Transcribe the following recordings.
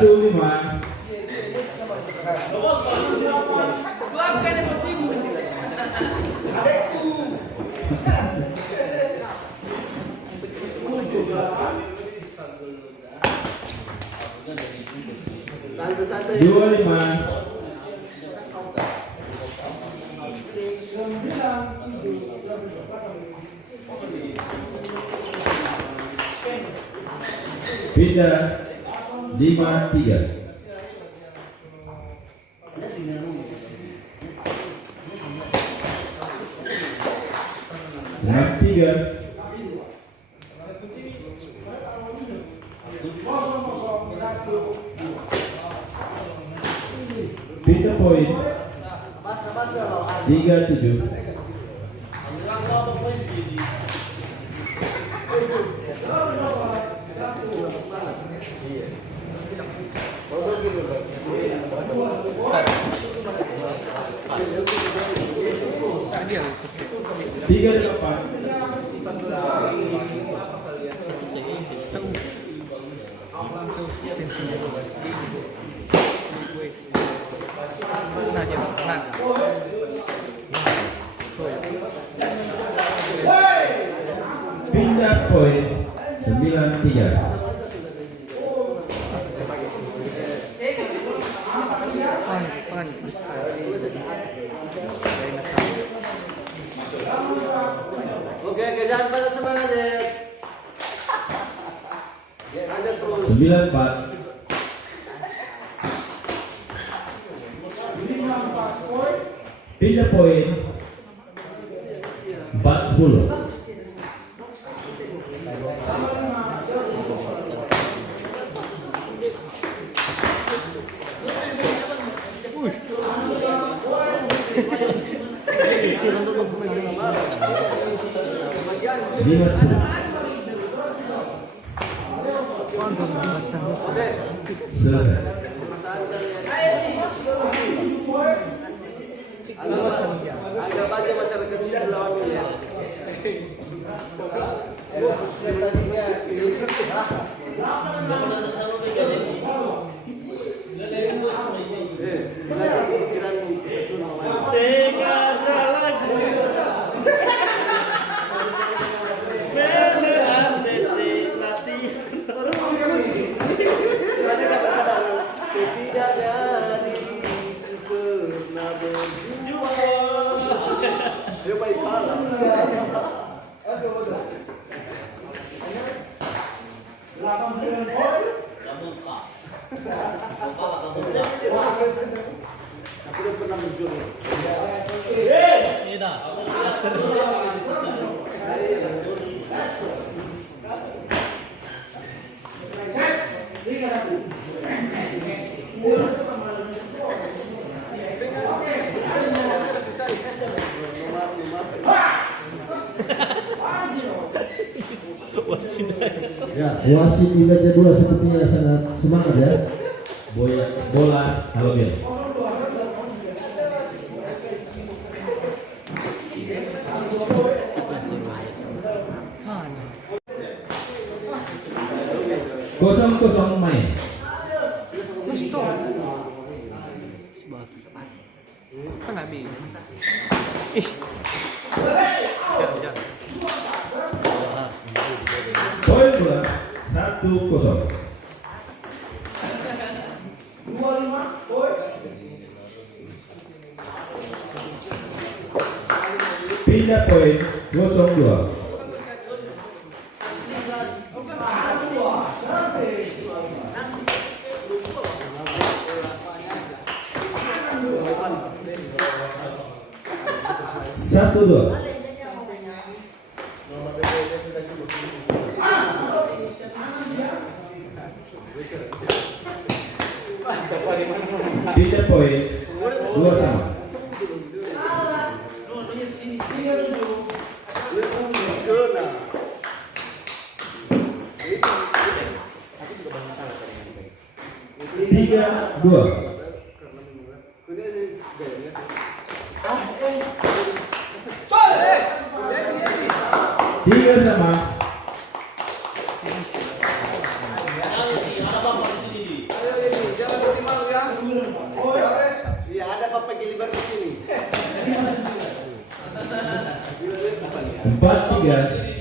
1-5. Santai-santai. 2-5. Pindah 5-3. 6-3. Pindah poin 3-7. Tiga 8. Pindah poin 9-3. Oke, jangan pada semangat ya. Lanjut terus. 9-4. Pindah poin 4-10. Selesai. Anggap aja masyarakat kecil lawan ya. Ya, wasit di meja 2 sepertinya sangat semangat ya. Bola Halobil. Kosong main. Kan habis. Poin bola 1-0. Pindah poin 0-2. Satu dua. Pindah poin 2-2. Tiga dua. Tiga sama. 4-3.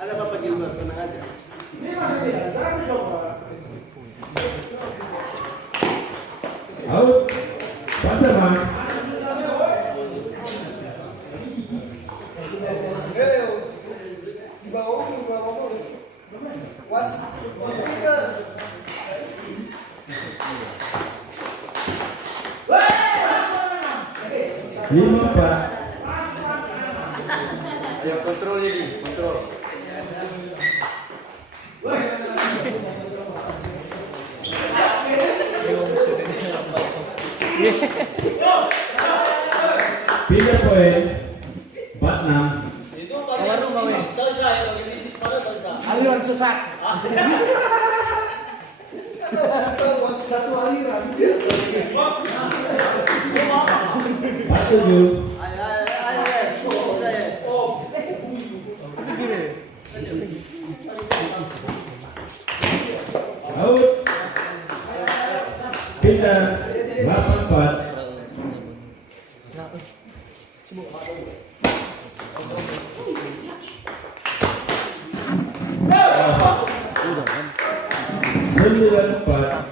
Ada Bapak Gilbert, tenang aja. Out. 4 sama. Lima 4. Ayo kontrol ini, kontrol. Pindah poin 4-6. Aliran sesat. Empat 7. Ayo, saya. Out. Pindah 8-4. Sembilan 4.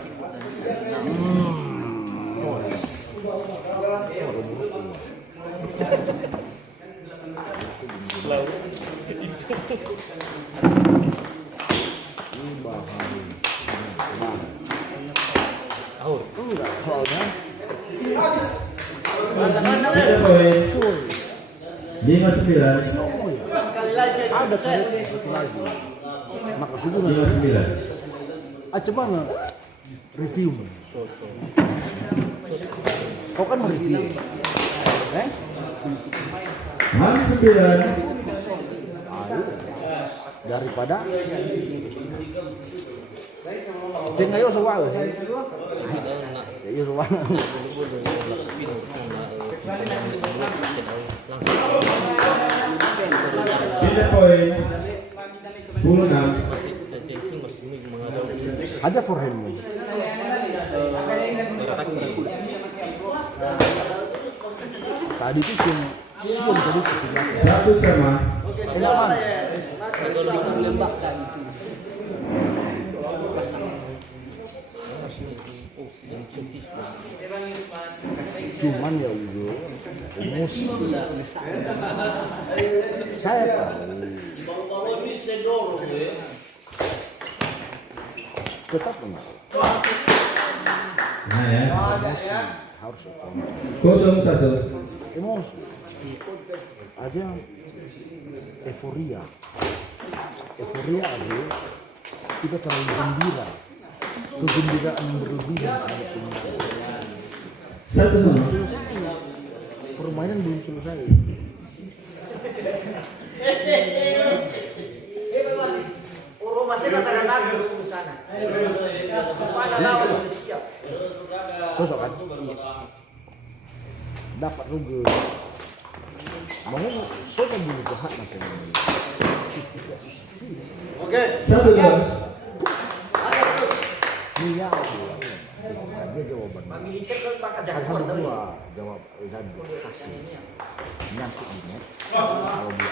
Pindah poin 5-9. Kali lagi ada set. Makasih dulu. 5-9. Coba review. Kau kan mereview. Ham 9. Daripada tinggal yo soal. Yo soal. Pindah poin 10-6. Ada forehand. Tadi itu siom tadi sebelah. 1 sama. Enak man. Cuman ya udah emosi. Saya tahu. Tetap enggak. Nah ya. Harus 0-1. emosi. Ada euforia. Euforia ada kita terlalu gembira. Kegembiraan yang berlebihan terhadap pemain. 1 sama. Permainan belum selesai. Kosong kan? Dapat rugi. Mau soal bunuh jahat macam ini. Oke. 1-2. Iya. Ada jawaban. Alhamdulillah jawab dan kasih. Nyangkut di net. Kalau dia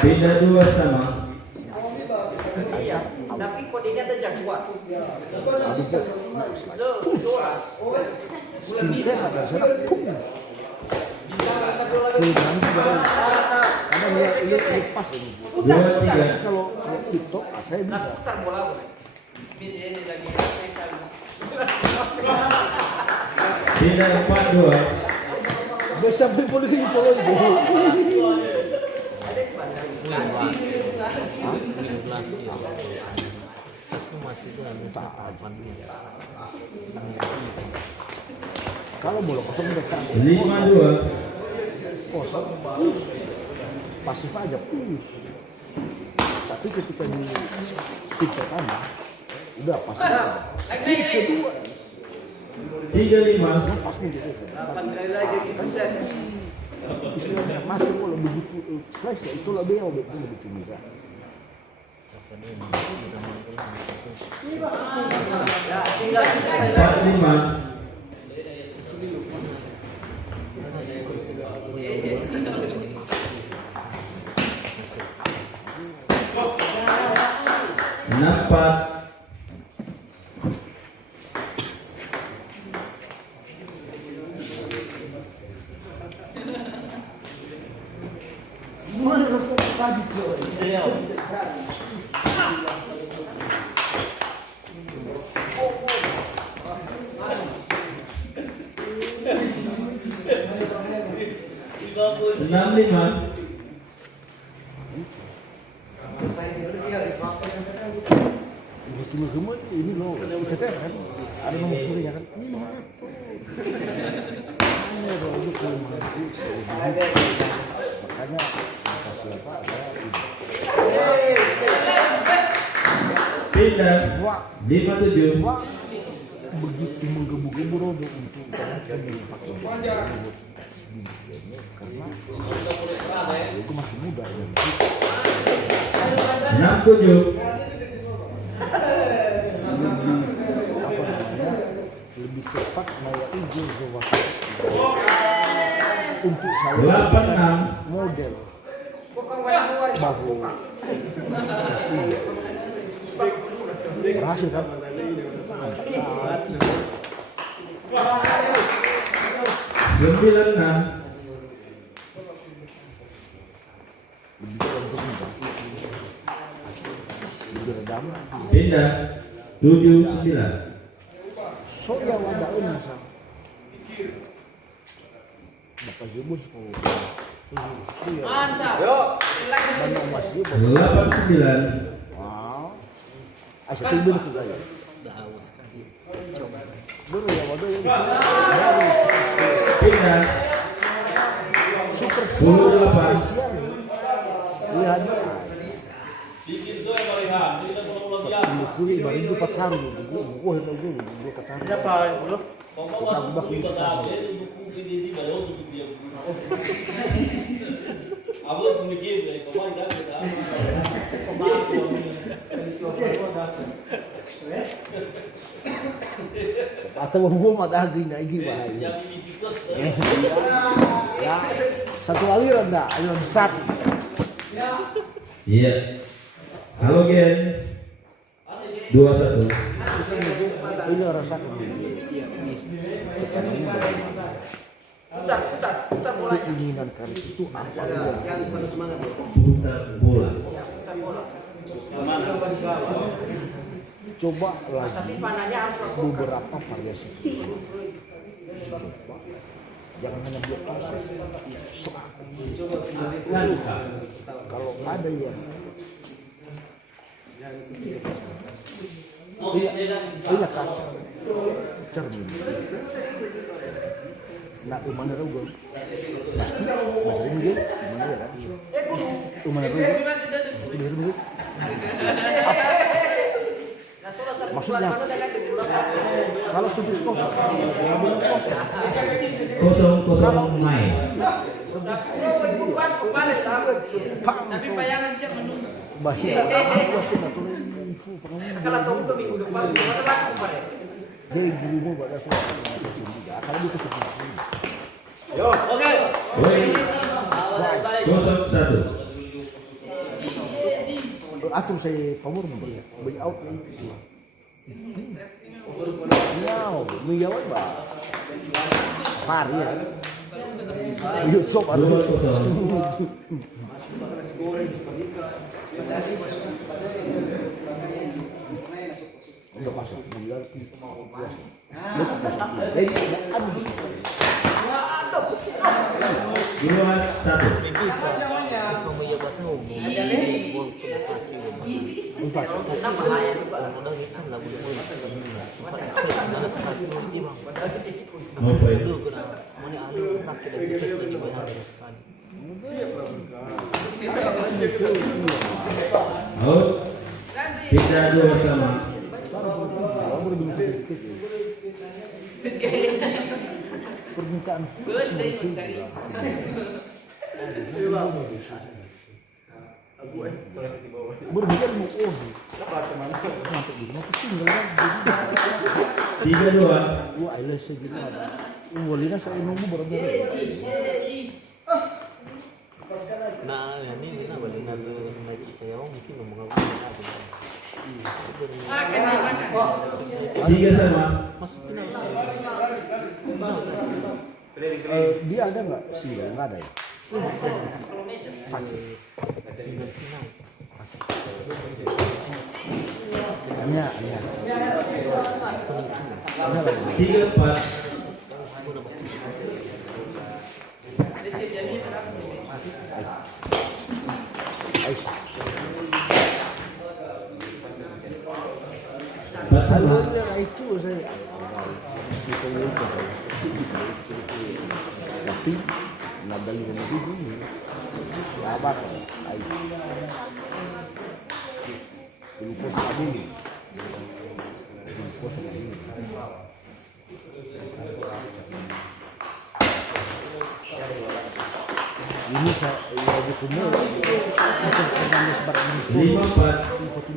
Pindah 2 sama. Iya, tapi kodenya ada jagoan. Kita ada sana pum. Karena lihat pas ini. 2-3. Kalau TikTok saya bisa. Putar bola. Pindah 4-2. Bisa beli politik itu lagi. Kalau bola kosong dekat 5-2. kosong pasif aja push. Tapi ketika di speed pertama udah pasif. Speed kedua 3-5. pasnya gitu. 8 kali lagi gitu set. Istilahnya masuk kalau begitu slice ya itu lebih tinggi kan. Ya, tinggal 4-5. 64. Enam lima. Cuma gemuk ini loh, kita kan ada nomor surinya kan, ini nomor apa? Ini loh itu kalau maju, makanya kata siapa ada Pindah. wah 57. wah begitu menggebu-gebu rodo untuk karena itu masih muda ya. 67. Lebih cepat kayak izin ke waktu untuk saya 86. model Bukan warna-warni. bahu berhasil kan 96. lebih cepat untuk muda lebih redam Pindah. 79. soalnya wadah ini masa bapak jebus Mantap. Yuk. mana masih 89. wow asal tidur ke gaya dulu ya wadah ya Pindah. super 10-8. spesial lihat Kuli baru itu pacar gitu, gua hendak gua pacar. Siapa lu? Kita pacar. Atau gua mah lagi na iki bae. Ya, satu aliran dah, aliran satu. Iya. Halogen. 21. Ini rasakan. Putar bola. Keinginan kami itu apa? Putar bola. Coba lagi Tapi panahnya harus lakukan. beberapa variasi. Jangan hanya buat pasir. Kalau ada yang ini kaca cermin. Nak di mana rugo? Pasti masih rugo. Mana ya kan? Di mana rugo? Di rugo. Maksudnya kalau 7-0 kosong main. Bukan kemarin sahabat. Tapi bayangan siap menunggu. bahaya. Kalau tahu ke minggu depan gimana lah kemarin. Jadi gurumu pada semua kalau itu seperti Yo, oke. Woi. 01. atur saya power bagi out Miau, miau ba? Pari ya. YouTube ada. 2-0. Udah pasang, biar Dua satu. Apa itu? Out. Pindah 2 sama. Permintaan berbicara mau sampai di rumah tinggal kan 3-2. wah ini segini ada walina saya nunggu baru Nah, ini balik lagi kayak mungkin ngomong apa? Makan, makan. 3 sama. Dia ada nggak? Sih, nggak ada ya. Hanya. 3-4. Kalau itu saya tapi nadal ini dulu apa ai glucose tadi ini saya lagi kumul untuk 5-4.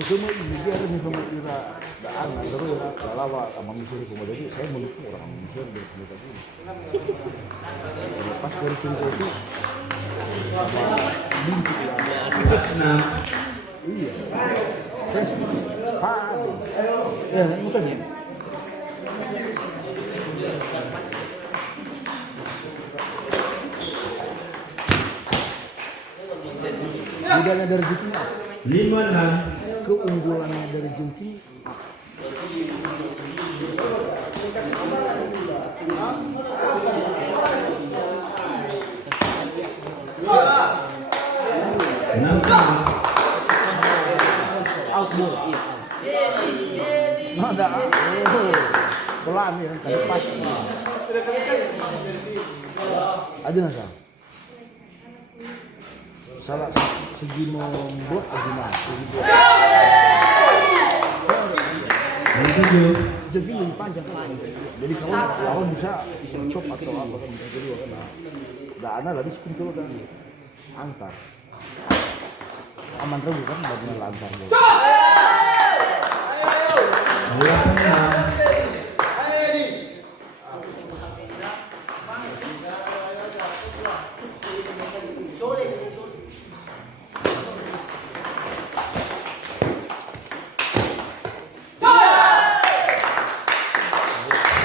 semua ini dia harus sama kira daan terus lawa sama Mesir kemudian saya mendukung orang Mesir dari mereka ini lepas dari cerita itu bintik Nah, iya pak ya bukan ya budaya dari Jepang 5-6. keunggulannya dari Jepang Enam sama. outdoor nggak ada pelan ya kan pas ada nasa salah segi membuat gimana 7. jadi lebih panjang jadi kalau lawan bisa stop atau apa kan kedua kan nggak ada lagi sepuluh kan antar aman terus kan bagian lantar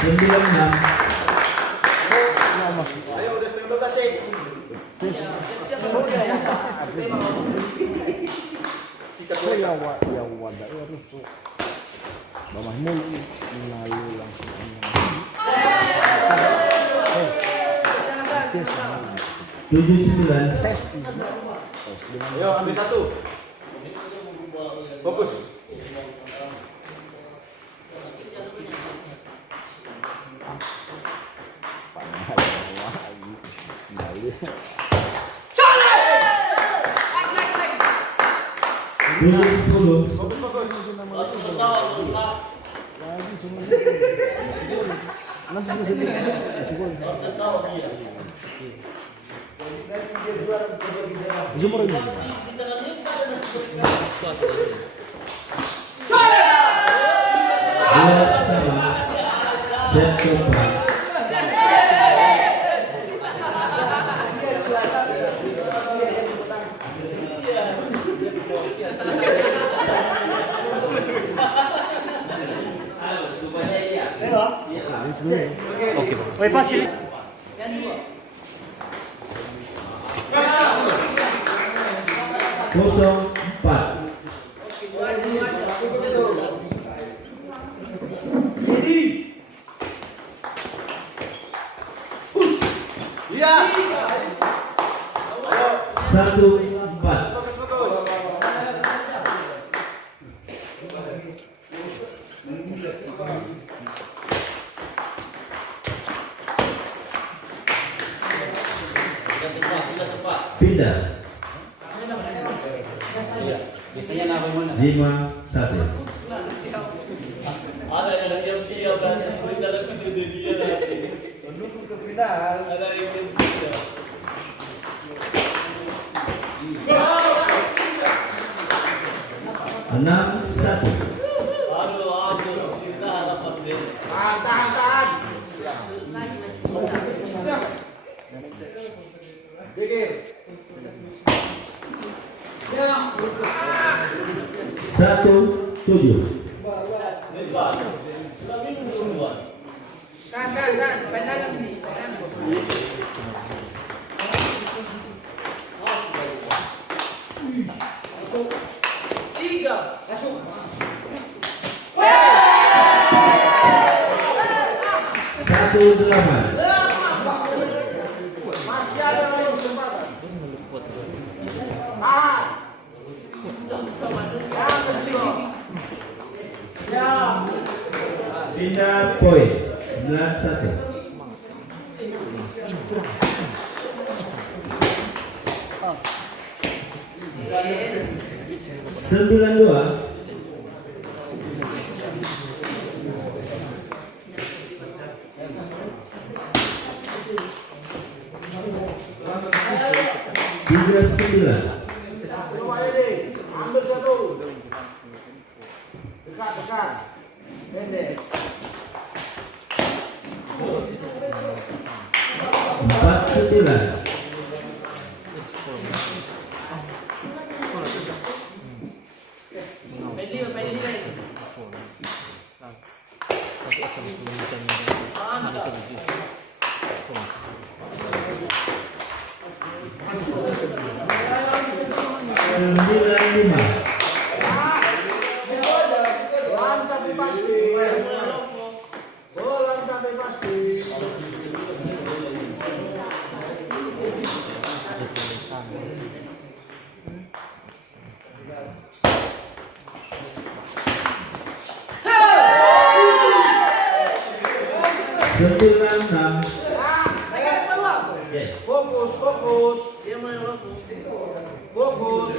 8-6. Ayo udah setengah 12 sih. Saya yang wadah harus bawah mulu lalu langsung 7-9. tes Ayo ambil satu. Fokus. Tujuh 10. Fokus fokus. Dua sama. Set keempat. Woi Fasil. 0-4. Iya. 1-4. Fokus fokus. Pindah. Biasanya nama mana? 5-1. Ada yang dia siap dan kita lebih dari dia lagi. Mendukung kepindahan. Ada yang Enam 1. aduh aku kita dapat dia. Tahan. Pikir. 1-4. 7. Kan, pandalam ini. Kan. Siga. 1-8. Masih ada lagi kesempatan. Tahan. Ya. Pindah poin 9-1. Sembilan dua. Tiga 9. Coba Edi, ambil satu. Dekat. Pendek. 4-9. Sembilan 5. Lantai pasti. Oh, lantai pasti. Sembilan 6. Fokus. Dia mulai lopo. Fokus.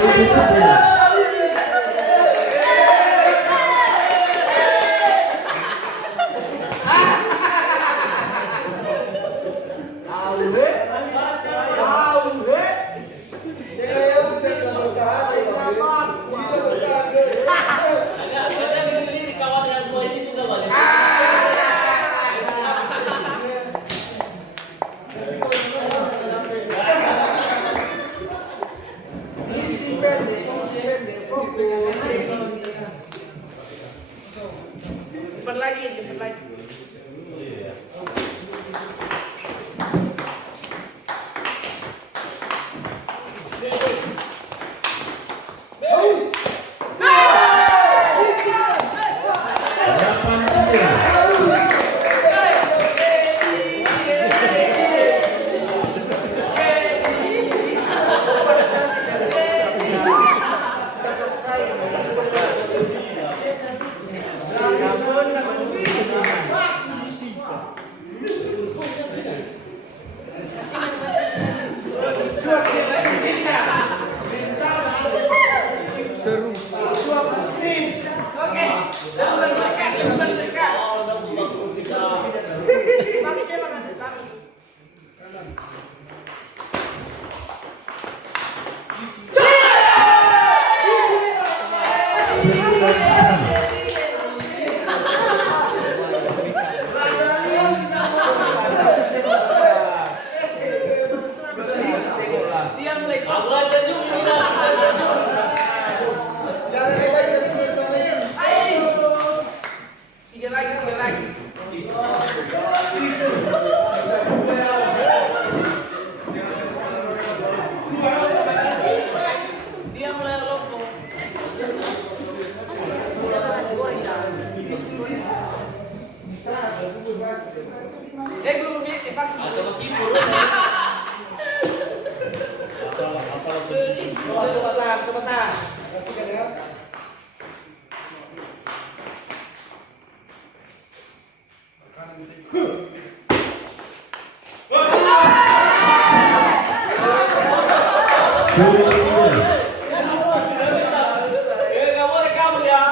Tujuh 9. Cepat lagi. Delapan 9. Bagi saya makan bagi. Sembilan sama. Dia mulai kosong. Tiga lagi. Dia mulai lopo. Belum dia vaksin. Coba tahan. Sepuluh 9. Nggak boleh kabur ya.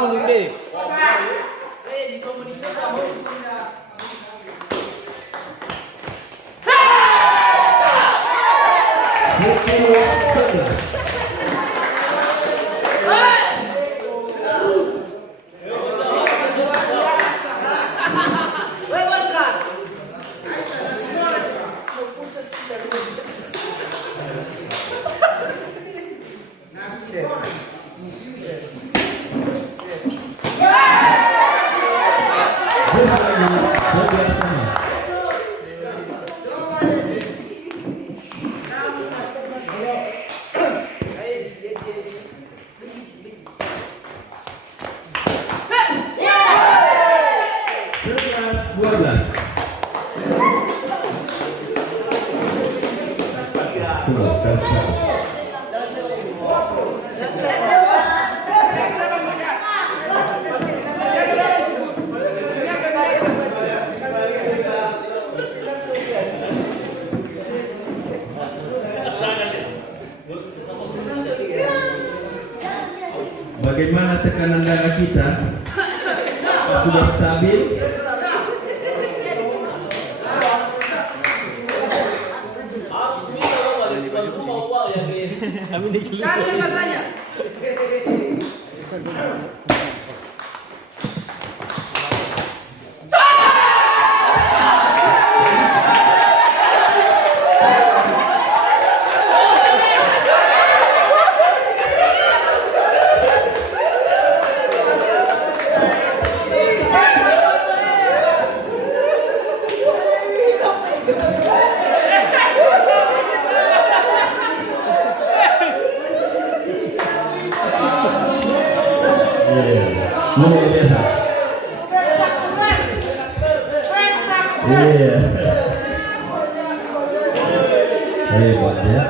naon ini? Di komunitas kamu. Sepuluh 11. Bersama 11 sama. Sebelas 12. Tuh, kasar. Bagaimana tekanan darah kita? Sudah stabil? Harus bisa lo ada di baju mau uang ya Bin. Kalian katanya. Luar biasa. Iya. Hebat ya.